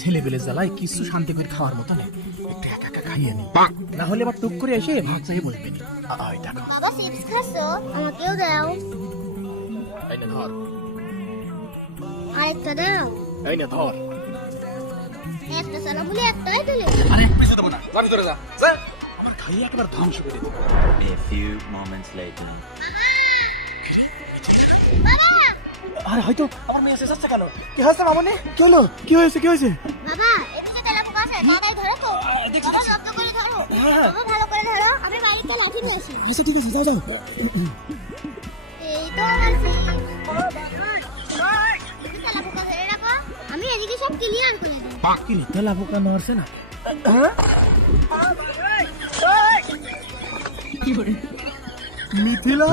ছেলেবেলে জ্বালায় কিছু শান্তি করে খাওয়ার মতো নেই, একটু একা একা খাইয়ে নি, না হলে আবার টুক করে এসে ভাত চাই বসবে নি। দেখো বাবা চিপস খাচ্ছো, আমাকেও দাও। এই নে ধর, আরেকটা দাও। এই নে ধর। একটা চালা বলে একটাই দিলে। আরে পিছে দেবো না, ঘর ভিতরে যা যা। আমার খাইয়ে একেবারে ধ্বংস করে দিল। A few moments later. আরে হয়তো আমার মেয়ে এসে যাচ্ছে কেন? কি হয়েছে মামনি? কি হলো? কি হয়েছে? কি হয়েছে? বাবা এদিকে তেলা পোকা আছে, তাড়াতাড়ি ধরো তো। দেখছি, বাবা জব্দ করে ধরো। হ্যাঁ। বাবা ভালো করে ধরো, আমি বাড়িতে লাঠি নিয়েছি। আচ্ছা ঠিক আছে, যাও যাও। এই তো আমার চিপস। ও বাবা, এদিকে তেলা পোকা ধরে রাখো, আমি এদিকে সব ক্লিয়ার করে দিই। কি রে, তেলা পোকা নড়ছে না? মিথিলা